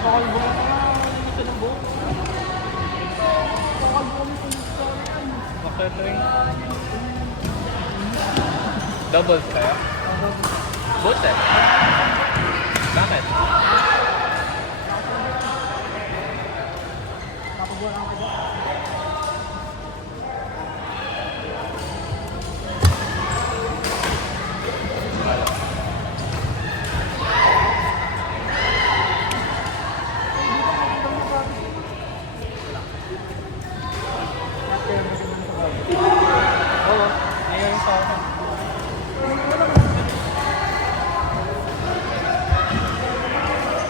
Nakalbo na ito ng buhok. Nakalbo kami sa bakit ito yung doubles kaya? Buset? Bakit? Napabuhan ako dyan. Oo, ayaw yung sa akin.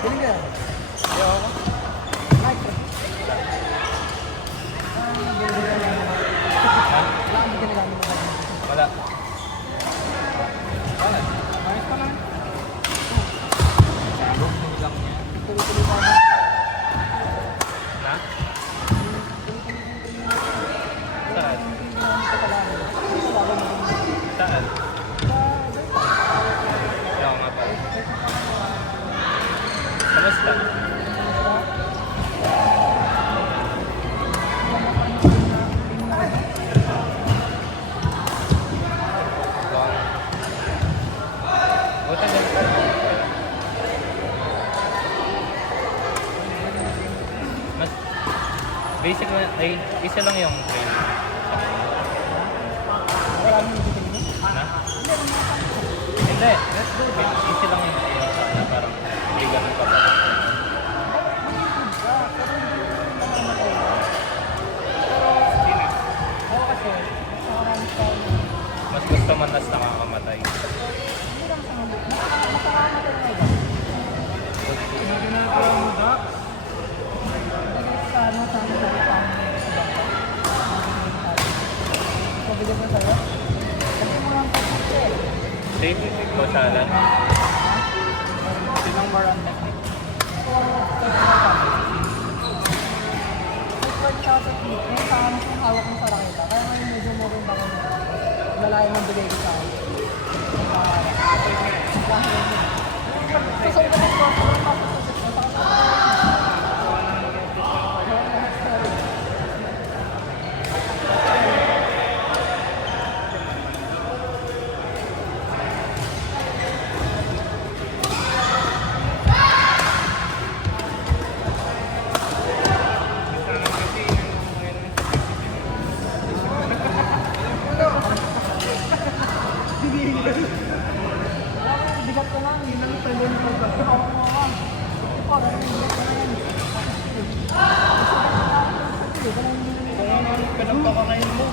Biling ka? Ayaw ako. Micro. Wala. Bakit? Ayos pa lang. Tuloy lang niya. Tuloy-tuloy pa na. Na? Saan? Saan? Ayaw nga pala. Kamusta? Buta din pa. Mas basic na, ay isa lang yung training. Na? Hindi, let's do it. Easy lang yung sana parang hindi ganun pa ba. Mas gusto man nas nakakamatay. Safety ko sana. Sinong more on technique? Yung saan kung hawak ng sarakita, kaya may medyo mo rin baka lalayo ng bigay ko sa akin. Susunod na ko, bigat ko lang, yun ang talon ko ba? Oo, oo. Pinagpapakain mo.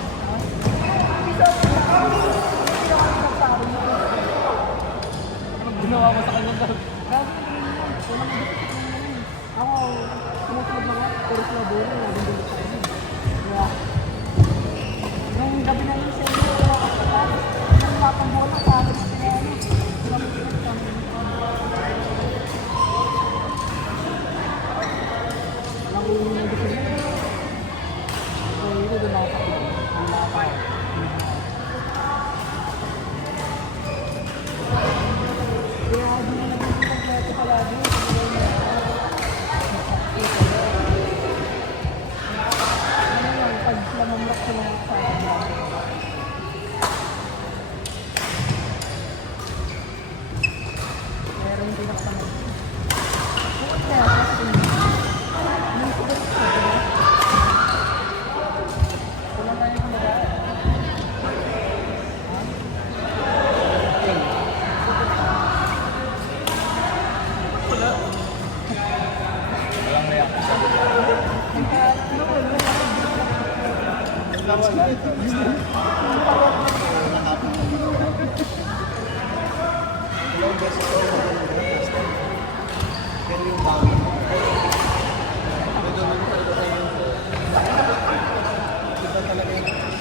Anong ginawa mo sa kanyang dog? Ako, sumusunod lang ako, pero sila buro, laging dito sa akin. Kaya, nung gabi na yun, siya yun, nung napambuhan na sa akin, kaya ano,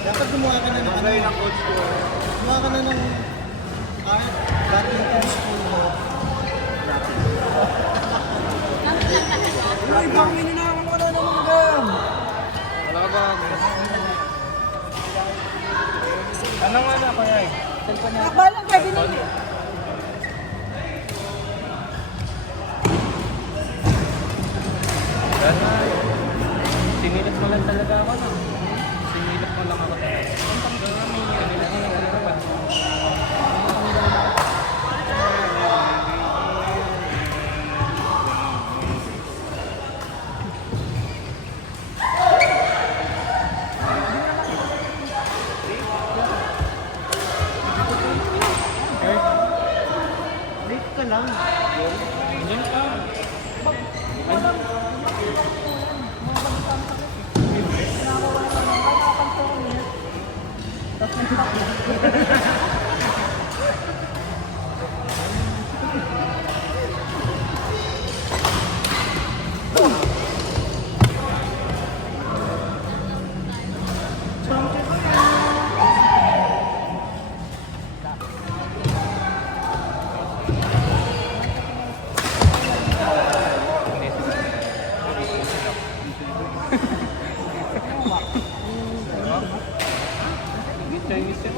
Dapat gumawa ka na ng gumawa ka na ng kahit dati yung school mo. Uy, bang mininawan ko na ng gam. Wala ka ba? Ano nga na kaya eh? Akbalang pwede na yun. Sana, sinilip mo lang talaga ako na. Sinilip mo lang ako talaga. Sinilip mo lang talaga ba? Late ka lang. Diyan ka. Chinese yun.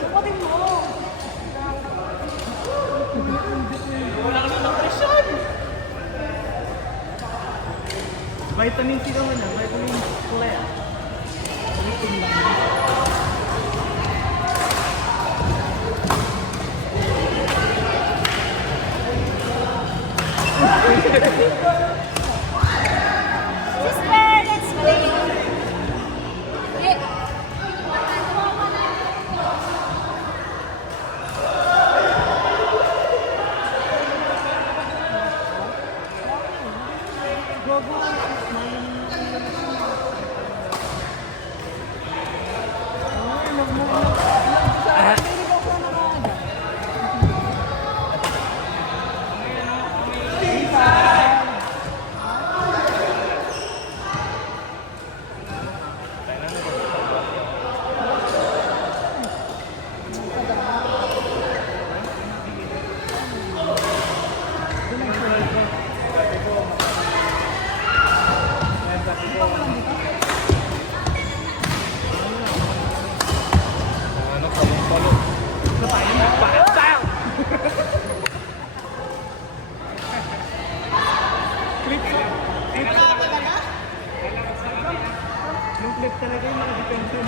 Sukatin mo! Vitamin C naman ah. Vitamin C. Sister, let's play. Yeah. Ano, palong-palong. Yung clip talaga yung nakadepensa.